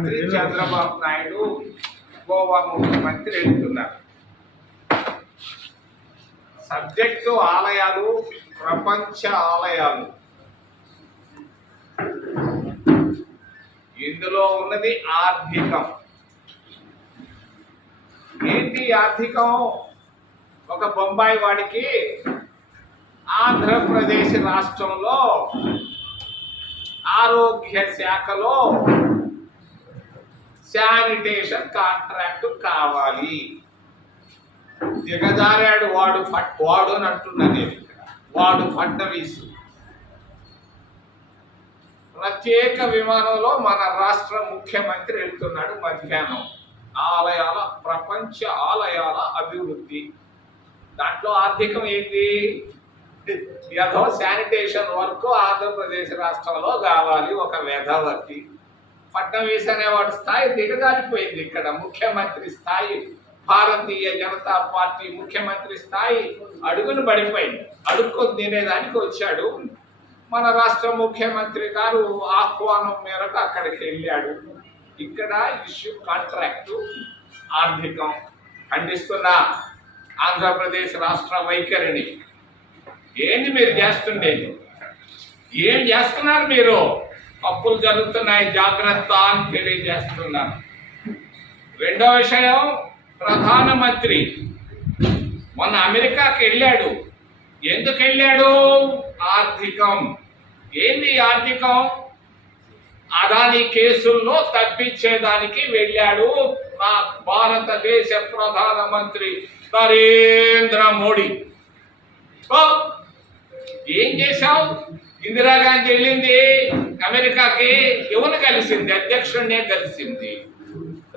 ముఖ్యమంత్రి చంద్రబాబు నాయుడు గోవా ముఖ్యమంత్రి వెళ్తున్నారు సబ్జెక్టు ఆలయాలు ప్రపంచ ఆలయాలు. ఇందులో ఉన్నది ఆర్థికం. ఏంటి ఆర్థికం? ఒక బొంబాయి వాడికి ఆంధ్రప్రదేశ్ రాష్ట్రంలో ఆరోగ్య శాఖలో శానిటేషన్ కాంట్రాక్ట్ కావాలి. దిగజారాడు వాడు ఫట్ వాడు అని అంటున్నా నేను ఇక్కడ. వాడు ప్రత్యేక విమానంలో మన రాష్ట్ర ముఖ్యమంత్రి వెళ్తున్నాడు మధ్యాహ్నం. ఆలయాల ప్రపంచ ఆలయాల అభివృద్ధి. దాంట్లో ఆర్థికం ఏంటి? ఏదో శానిటేషన్ వర్క్ ఆంధ్రప్రదేశ్ రాష్ట్రంలో కావాలి ఒక వెధవకి ఫడ్నవీస్ అనేవాడు స్థాయి దిగజారిపోయింది ఇక్కడ. ముఖ్యమంత్రి స్థాయి భారతీయ జనతా పార్టీ ముఖ్యమంత్రి స్థాయి అడుగును పడిపోయింది. అడుక్కొని తినేదానికి వచ్చాడు. మన రాష్ట్ర ముఖ్యమంత్రి గారు ఆహ్వానం మేరకు అక్కడికి వెళ్ళాడు. ఇక్కడ ఇష్యూ కాంట్రాక్టు ఆర్థికం ఖండిస్తున్న ఆంధ్రప్రదేశ్ రాష్ట్ర వైఖరిని. ఏంటి మీరు చేస్తుండేది? ఏం చేస్తున్నారు మీరు? అప్పులు జరుగుతున్నాయి జాగ్రత్త అని తెలియజేస్తున్నారు రెండో విషయం ప్రధానమంత్రి మొన్న అమెరికాకి వెళ్ళాడు. ఎందుకు వెళ్ళాడు? ఆర్థికం. ఏంది ఆర్థికం? అదాని కేసుల్లో తప్పించేదానికి వెళ్ళాడు నా భారతదేశ ప్రధానమంత్రి నరేంద్ర మోడీ. ఓ, ఏం చేశావు? ఇందిరాగాంధీ వెళ్ళింది అమెరికాకి ఎవరిని కలిసింది? అధ్యక్షుడినే కలిసింది.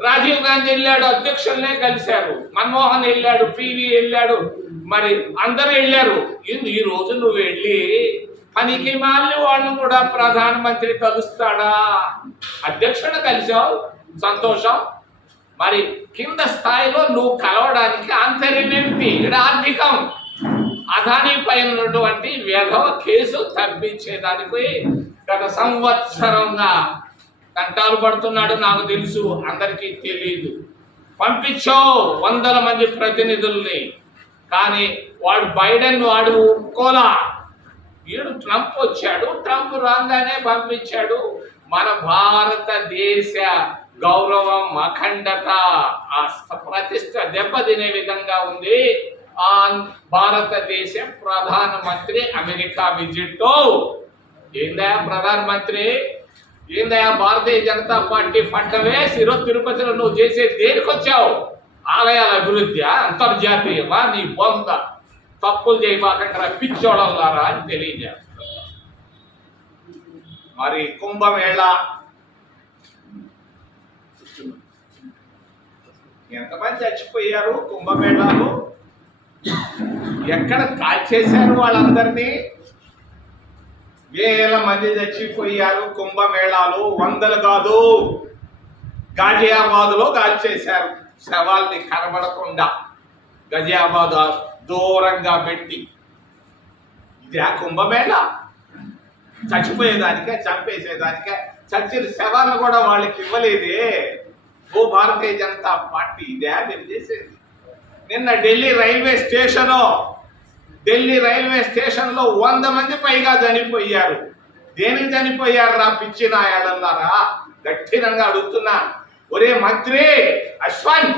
రాజీవ్ గాంధీ వెళ్ళాడు అధ్యక్షులనే కలిశారు. మన్మోహన్ వెళ్ళాడు పివి వెళ్ళాడు. మరి అందరూ వెళ్ళారు. ఈ రోజు నువ్వు వెళ్ళి పనికి మాలిన వాళ్ళని కూడా ప్రధానమంత్రి కలుస్తాడా? అధ్యక్షుడు కలిసావు సంతోషం. మరి కింద స్థాయిలో నువ్వు కలవడానికి ఆంతర్యం ఏమిటి? ఇక్కడ ఆర్థికం. అదాని పైన ఉన్నటువంటి వేధవ కేసు తప్పించేదానికి గత సంవత్సరంగా కంటాలు పడుతున్నాడు నాకు తెలుసు అందరికీ తెలియదు పంపించో వందల మంది ప్రతినిధుల్ని. కానీ వాడు బైడెన్ వాడు ఒప్పుకోలా వీడు ట్రంప్ వచ్చాడు ట్రంప్ రాగానే పంపించాడు మన భారతదేశ గౌరవం అఖండత ఆ ప్రతిష్ట దెబ్బతినే విధంగా ఉంది. భారతదేశం ప్రధానమంత్రి అమెరికా విజిట్ ఏందా ప్రధానమంత్రి? ఏందా భారతీయ జనతా పార్టీ ఫండవే శిరో తిరుపతిలో నువ్వు చేసే దేనికి వచ్చావు? ఆలయాల అభివృద్ధి అంతర్జాతీయమా? నీ బొంద. తప్పులు చేయబాకంటారా పిచ్చోడల్లారా అని తెలియజేస్తారు మరి కుంభమేళ. ఎంతమంది చచ్చిపోయారు కుంభమేళాలు? ఎక్కడ కాల్చేశారు వాళ్ళందరినీ? వేల మంది చచ్చిపోయారు కుంభమేళాలు వందలు కాదు గాజియాబాద్లో కాల్చేశారు. శవాల్ని కనబడకుండా గజియాబాద్ దూరంగా పెట్టి ఇది ఆ కుంభమేళ? చచ్చిపోయేదానికే చంపేసేదానికే చచ్చిన శవాలను కూడా వాళ్ళకి ఇవ్వలేదే. ఓ భారతీయ జనతా పార్టీ ఇదే మీరు చేసేది నిన్న Delhi railway station Delhi railway స్టేషన్లో వంద మంది పైగా చనిపోయారు. దేనికి చనిపోయారు రా పిచ్చి నాయాలన్నారా గట్టినంగా అడుగుతున్నా. ఒరే మంత్రి అశ్వన్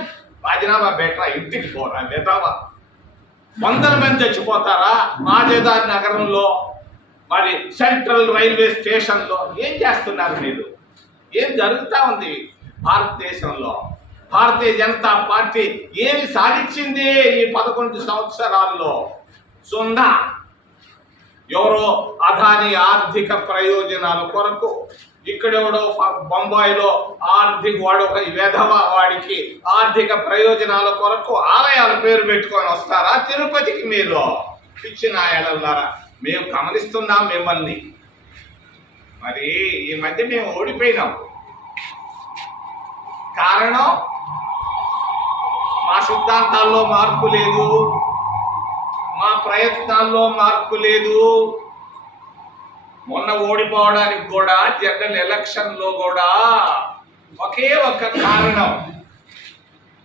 రాజీనామా బెటరా? ఇంటికి పోరా లేదావా వందల మంది చచ్చిపోతారా? రాజధాని నగరంలో మరి సెంట్రల్ రైల్వే స్టేషన్లో ఏం చేస్తున్నారు మీరు? ఏం జరుగుతూ ఉంది భారతదేశంలో? భారతీయ జనతా పార్టీ ఏమి సాధించింది ఈ పదకొండు సంవత్సరాల్లో? సున్నా ఎవరో అదాని ఆర్థిక ప్రయోజనాల కొరకు ఇక్కడెవడో బొంబాయిలో ఆర్థిక వాడు ఒక వెధవ వాడికి ఆర్థిక ప్రయోజనాల కొరకు ఆలయాల పేరు పెట్టుకొని వస్తారా తిరుపతికి మీరు? ఇచ్చిన ఆయనలారా మేము గమనిస్తున్నాం మిమ్మల్ని. మరి ఈ మధ్య మేము ఓడిపోయినాం. కారణం మా సిద్ధాంతాల్లో మార్పు లేదు. మా ప్రయత్నాల్లో మార్పు లేదు. మొన్న ఓడిపోవడానికి కూడా జనరల్ ఎలక్షన్లో కూడా ఒకే ఒక కారణం.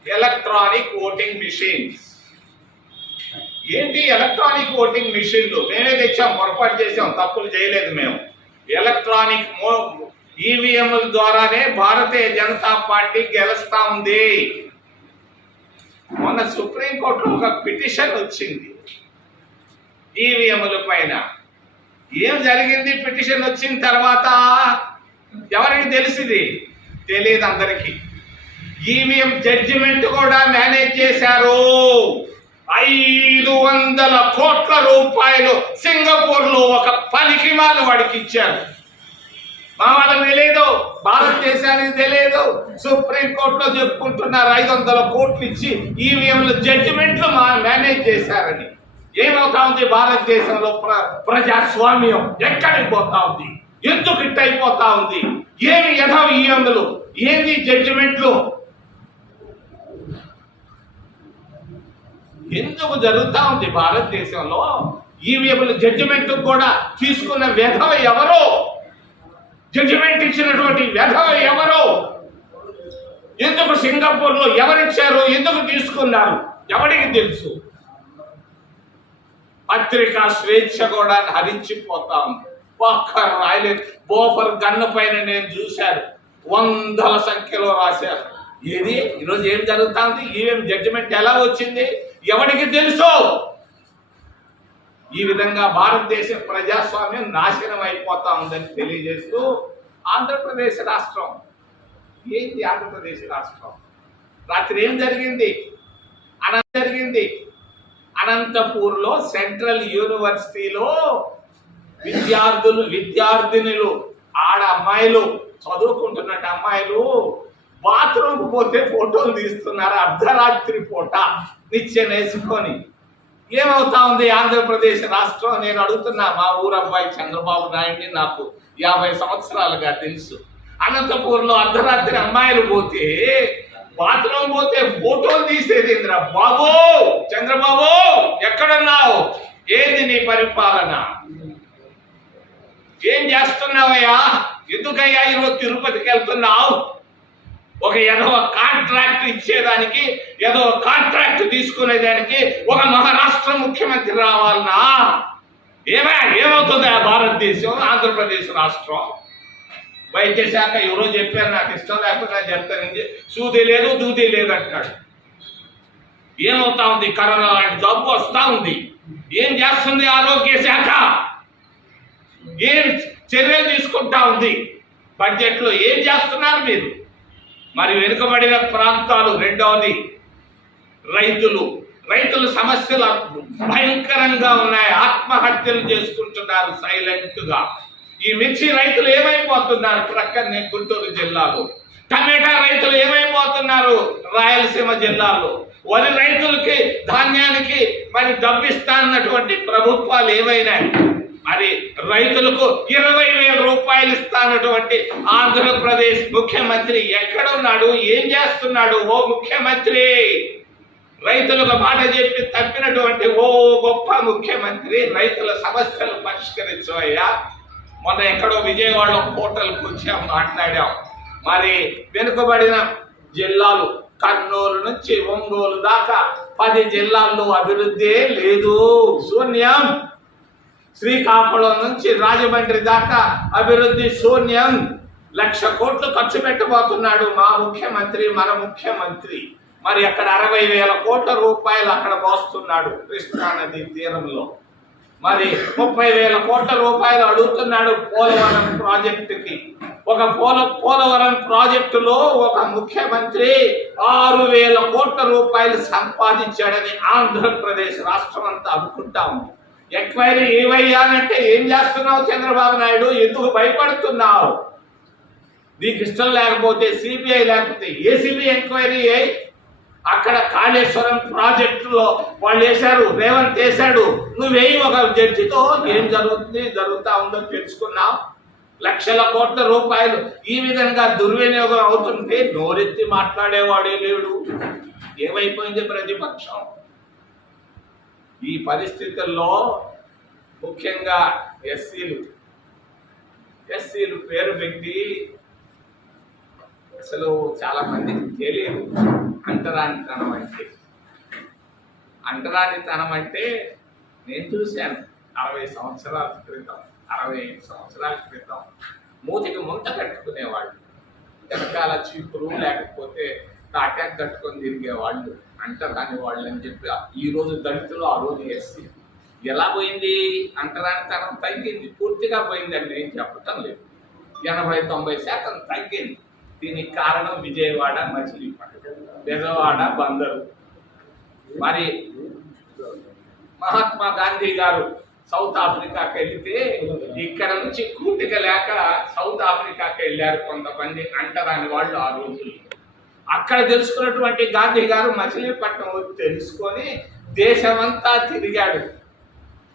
Electronic voting machines. ఏంటి ఎలక్ట్రానిక్ ఓటింగ్ మిషన్లు? మేమే తెచ్చాం పొరపాటు చేసాం తప్పులు చేయలేదు మేము. ఎలక్ట్రానిక్ మో ఈవీఎంల ద్వారానే భారతీయ జనతా పార్టీ గెలుస్తా ఉంది. మొన్న సుప్రీంకోర్టులో ఒక పిటిషన్ వచ్చింది. ఈవీఎంల పైన. ఏం జరిగింది? పిటిషన్ వచ్చిన తర్వాత ఎవరికి తెలిసింది? తెలియదు అందరికీ. ఈవీఎం జడ్జిమెంట్ కూడా మేనేజ్ చేశారు. ఐదు వందల కోట్ల రూపాయలు సింగపూర్లో ఒక పనికి వాళ్ళు వాడికి ఇచ్చారు మా వాళ్ళకి తెలియదు భారతదేశానికి తెలియదు సుప్రీం కోర్టులో చెప్పుకుంటున్నారు. ఐదు వందల కోట్లు ఇచ్చి ఈవీఎంలు జడ్జిమెంట్లు మా మేనేజ్ చేశారని. ఏమవుతా ఉంది? భారతదేశంలో ప్ర ప్రజాస్వామ్యం ఎక్కడికి పోతా ఉంది? ఎందుకు ఇట్ అయిపోతా ఉంది. ఏమి ఈ ఈఎంలు ఏంది జడ్జిమెంట్లు ఎందుకు జరుగుతూ ఉంది భారతదేశంలో? ఈవీఎంలు జడ్జిమెంట్ కూడా తీసుకున్న వ్యధవ ఎవరు? జడ్జిమెంట్ ఇచ్చినటువంటి వ్యధవ ఎవరు? ఎందుకు సింగపూర్లో ఎవరిచ్చారు? ఎందుకు తీసుకున్నారు? ఎవరికి తెలుసు? పత్రికా స్వేచ్ఛ కూడా హరించిపోతా. ఉంది ఒక్క రాయలేదు బోఫర్ గన్ను పైన నేను చూశాను. వందల సంఖ్యలో రాశారు. ఏది? ఈరోజు ఏం జరుగుతా ఉంది జడ్జిమెంట్ ఎలా వచ్చింది? ఎవరికి తెలుసు? ఈ విధంగా భారతదేశ ప్రజాస్వామ్యం నాశనం అయిపోతా ఉందని తెలియజేస్తూ ఆంధ్రప్రదేశ్ రాష్ట్రం. ఏంటి ఆంధ్రప్రదేశ్ రాష్ట్రం? రాత్రి ఏం జరిగింది? అన జరిగింది? అనంతపూర్లో సెంట్రల్ యూనివర్సిటీలో విద్యార్థులు విద్యార్థినులు ఆడ అమ్మాయిలు చదువుకుంటున్నట్టు అమ్మాయిలు బాత్రూమ్కి పోతే ఫోటోలు తీస్తున్నారు అర్ధరాత్రి పూట నిత్యం వేసుకొని. ఏమవుతా ఉంది ఆంధ్రప్రదేశ్ రాష్ట్రం? నేను అడుగుతున్నా మా ఊరు అబ్బాయి చంద్రబాబు నాయుడిని నాకు యాభై సంవత్సరాలుగా తెలుసు. అనంతపూర్లో అర్ధరాత్రి అమ్మాయిలు పోతే బాత్రూమ్ పోతే ఫోటోలు తీసేది ఇంద్ర బాబు చంద్రబాబు ఎక్కడున్నావు? ఏంది నీ పరిపాలన? ఏం చేస్తున్నావయ్యా? ఎందుకయ్యా ఈరోజు తిరుపతికి వెళ్తున్నావు? ఒక ఏదో కాంట్రాక్ట్ ఇచ్చేదానికి ఏదో కాంట్రాక్ట్ తీసుకునేదానికి ఒక మహారాష్ట్ర ముఖ్యమంత్రి రావాలనా ఏమే ఏమవుతుంది ఆ భారతదేశం ఆంధ్రప్రదేశ్ రాష్ట్రం? వైద్య శాఖ ఎవరో చెప్పారు నాకు ఇష్టం లేకపోతే నేను చెప్తాను సూది లేదు దూది లేదు అంటున్నాడు. ఏమవుతా ఉంది? కరోనా లాంటి జబ్బు వస్తా ఉంది. ఏం చేస్తుంది ఆరోగ్య శాఖ? ఏం చర్యలు తీసుకుంటా ఉంది? బడ్జెట్లో ఏం చేస్తున్నారు మీరు? మరి వెనుకబడిన ప్రాంతాలు రెండవది రైతులు. రైతుల సమస్యలు భయంకరంగా ఉన్నాయి. ఆత్మహత్యలు చేసుకుంటున్నారు సైలెంట్గా. ఈ మిర్చి రైతులు ఏమైపోతున్నారు? ప్రక్కనే గుంటూరు జిల్లాలో. టమాటా రైతులు ఏమైపోతున్నారు? రాయలసీమ జిల్లాలో. వరి రైతులకి ధాన్యానికి మరి డబ్బిస్తా అన్నటువంటి ప్రభుత్వాలు ఏమైనాయి మరి రైతులకు ఇరవై వేల రూపాయలు ఇస్తానటువంటి ఆంధ్రప్రదేశ్ ముఖ్యమంత్రి ఎక్కడున్నాడు? ఏం చేస్తున్నాడు? ఓ ముఖ్యమంత్రి! రైతులకు మాట చెప్పి తప్పినటువంటి ఓ గొప్ప ముఖ్యమంత్రి రైతుల సమస్యలు పరిష్కరించవయ్యా. మొన్న ఎక్కడో విజయవాడ హోటల్కి వచ్చాం మాట్లాడాం. మరి వెనుకబడిన జిల్లాలు కర్నూలు నుంచి ఒంగోలు దాకా పది జిల్లాల్లో అభివృద్ధి లేదు. శూన్యం. శ్రీకాకుళం నుంచి రాజమండ్రి దాకా అభివృద్ధి శూన్యం. లక్ష కోట్లు ఖర్చు పెట్టబోతున్నాడు మా ముఖ్యమంత్రి మన ముఖ్యమంత్రి. మరి అక్కడ అరవై వేల కోట్ల రూపాయలు అక్కడ పోస్తున్నాడు కృష్ణా నది తీరంలో. మరి ముప్పై వేల కోట్ల రూపాయలు అడుగుతున్నాడు పోలవరం ప్రాజెక్టుకి. ఒక పోల పోలవరం ప్రాజెక్టులో ఒక ముఖ్యమంత్రి ఆరు వేల కోట్ల రూపాయలు సంపాదించాడని ఆంధ్రప్రదేశ్ రాష్ట్రం అంతా అనుకుంటా ఉంది. ఎంక్వైరీ ఏవయ్యానంటే ఏం చేస్తున్నావు చంద్రబాబు నాయుడు? ఎందుకు భయపడుతున్నావు? నీకు ఇష్టం లేకపోతే సిబిఐ లేకపోతే ఏసీబీ ఎంక్వైరీ అయి అక్కడ కాళేశ్వరం ప్రాజెక్టులో వాళ్ళు వేశారు రేవంత్ వేశాడు. నువ్వేయి ఒక జడ్జితో ఏం జరుగుతుంది జరుగుతా ఉందో తెలుసుకున్నావు. లక్షల కోట్ల రూపాయలు ఈ విధంగా దుర్వినియోగం అవుతుంటే నోరెత్తి మాట్లాడేవాడే లేడు. ఏమైపోయింది ప్రతిపక్షం? ఈ పరిస్థితుల్లో ముఖ్యంగా ఎస్సీలు. ఎస్సీలు పేరు పెట్టి అసలు చాలా మందికి తెలియదు. అంటరానితనం అంటే. అంటరానితనం అంటే నేను చూశాను అరవై సంవత్సరాల క్రితం అరవై ఐదు సంవత్సరాల క్రితం మూతికి ముంత కట్టుకునేవాళ్ళు. వెనకాల చీపురు లేకపోతే తాటాక్ కట్టుకొని తిరిగేవాళ్ళు అంటరాని వాళ్ళు అని చెప్పి ఈ రోజు దళితులు ఆ రోజు ఎస్సీ. ఎలా పోయింది? అంటరానితనం తగ్గింది. పూర్తిగా పోయిందని నేను చెప్పటం లేదు. ఎనభై తొంభై శాతం తగ్గింది. దీనికి కారణం విజయవాడ మచిలీపట్నం. బెజవాడ బందరు. మరి మహాత్మా గాంధీ గారు సౌత్ ఆఫ్రికాకి వెళితే ఇక్కడ నుంచి కూటిక లేక సౌత్ ఆఫ్రికాకి వెళ్ళారు కొంతమంది అంటరాని వాళ్ళు ఆ రోజుల్లో అక్కడ తెలుసుకున్నటువంటి గాంధీ గారు మచిలీపట్నం వచ్చి తెలుసుకొని దేశమంతా తిరిగాడు.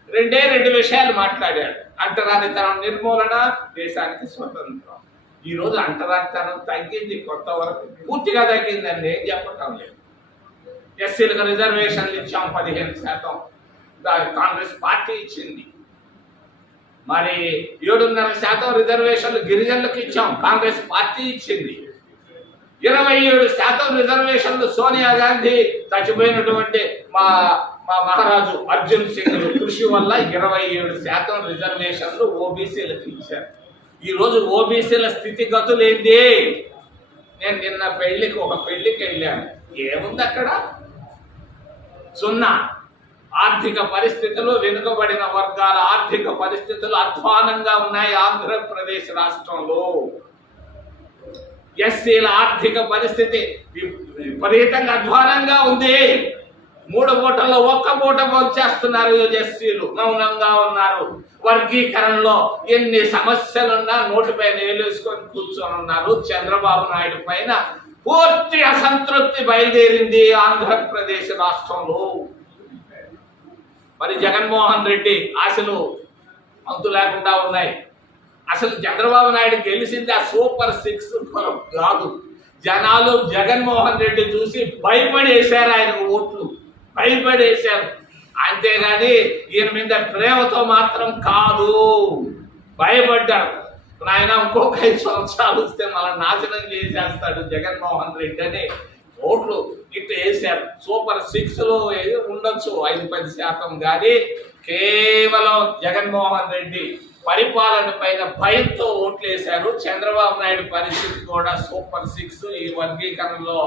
రెండే రెండు విషయాలు మాట్లాడాడు. అంటరానితనం నిర్మూలన దేశానికి స్వతంత్రం. ఈరోజు అంటరాక్తనం తగ్గింది కొత్త వరకు పూర్తిగా తగ్గిందండి ఏం చెప్పటం లేదు. ఎస్సీలకు రిజర్వేషన్లు ఇచ్చాం పదిహేను శాతం. దా- కాంగ్రెస్ పార్టీ ఇచ్చింది. మరి ఏడున్నర శాతం రిజర్వేషన్లు గిరిజనులకు ఇచ్చాం కాంగ్రెస్ పార్టీ ఇచ్చింది. ఇరవై ఏడు శాతం రిజర్వేషన్లు సోనియా గాంధీ చచ్చిపోయినటువంటి మా మా మహారాజు అర్జున్ సింగ్ కృషి వల్ల ఇరవై ఏడు శాతం రిజర్వేషన్లు ఓబీసీలకు ఇచ్చారు. ఈరోజు ఓబీసీల స్థితిగతులు ఏంటి నేను నిన్న పెళ్ళికి ఒక పెళ్ళికి వెళ్ళాను. ఏముంది అక్కడ? సున్నా. ఆర్థిక పరిస్థితులు వెనుకబడిన వర్గాల ఆర్థిక పరిస్థితులు అధ్వానంగా ఉన్నాయి ఆంధ్రప్రదేశ్ రాష్ట్రంలో. ఎస్సీల ఆర్థిక పరిస్థితి విపరీతంగా అధ్వానంగా ఉంది. మూడు పూటల్లో ఒక్క పూట వచ్చేస్తున్నారు ఎస్సీలు మౌనంగా ఉన్నారు. వర్గీకరణలో ఎన్ని సమస్యలున్నా నోటిపైన వేలేసుకొని కూర్చొని ఉన్నారు. చంద్రబాబు నాయుడు పైన పూర్తి అసంతృప్తి బయలుదేరింది ఆంధ్రప్రదేశ్ రాష్ట్రంలో. మరి జగన్మోహన్ రెడ్డి ఆశలు అంతు లేకుండా ఉన్నాయి. అసలు చంద్రబాబు నాయుడు గెలిచింది ఆ సూపర్ సిక్స్ కాదు. జనాలు జగన్మోహన్ రెడ్డి చూసి భయపడేశారు ఆయనకు ఓట్లు. భయపడేశారు. అంతేగాని ఈయన మీద ప్రేమతో మాత్రం కాదు. భయపడ్డారు. నాయన ఇంకొక ఐదు సంవత్సరాలు వస్తే మన నాశనం చేసేస్తాడు జగన్మోహన్ రెడ్డి అని ఓట్లు ఇట్లా వేశారు. సూపర్ సిక్స్లో ఏదో ఉండొచ్చు ఐదు పది శాతం కానీ కేవలం జగన్మోహన్ రెడ్డి పరిపాలన పైన భయంతో ఓట్లు వేశారు చంద్రబాబు నాయుడు పరిస్థితి కూడా సూపర్ సిక్స్ ఈ వర్గీకరణలో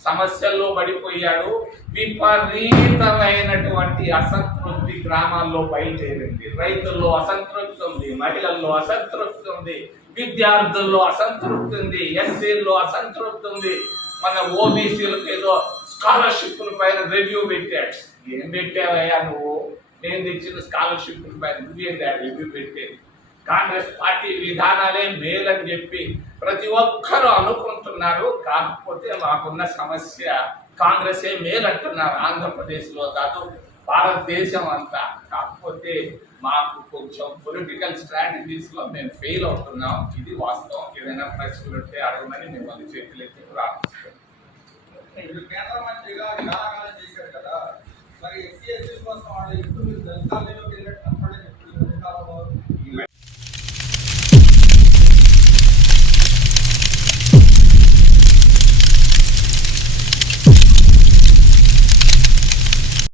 సమస్యల్లో పడిపోయాడు. విపరీతమైనటువంటి అసంతృప్తి గ్రామాల్లో బయలుదేరింది రైతుల్లో అసంతృప్తి ఉంది మహిళల్లో అసంతృప్తి ఉంది విద్యార్థుల్లో అసంతృప్తి ఉంది ఎస్సీల్లో అసంతృప్తి ఉంది. మన ఓబీసీలకు ఏదో స్కాలర్షిప్ల పైన రివ్యూ పెట్టాడు. ఏం పెట్టావయ్యా నువ్వు? నేను తెచ్చిన స్కాలర్షిప్ల పైన నువ్వేం రివ్యూ పెట్టేది కాంగ్రెస్ పార్టీ విధానాలే మేలని చెప్పి ప్రతి ఒక్కరూ అనుకుంటున్నారు. కాకపోతే మాకున్న సమస్య కాంగ్రెస్ ఏ మేలంటున్నారు. ఆంధ్రప్రదేశ్లో కాదు భారతదేశం అంతా. కాకపోతే మాకు కొంచెం పొలిటికల్ స్ట్రాటజీస్లో మేము ఫెయిల్ అవుతున్నాం. ఇది వాస్తవం. ఏదైనా ప్రశ్నలు ఉంటే అడగమని మిమ్మల్ని చేతులెత్తి ప్రార్థిస్తున్నాం. కేంద్ర మంత్రిగా చాలా చేశారు కదా. మరి ఎస్సీ ఎస్టీ కోసం వాళ్ళు ఇప్పుడు మీరు దళితాలలోకి చెప్పారు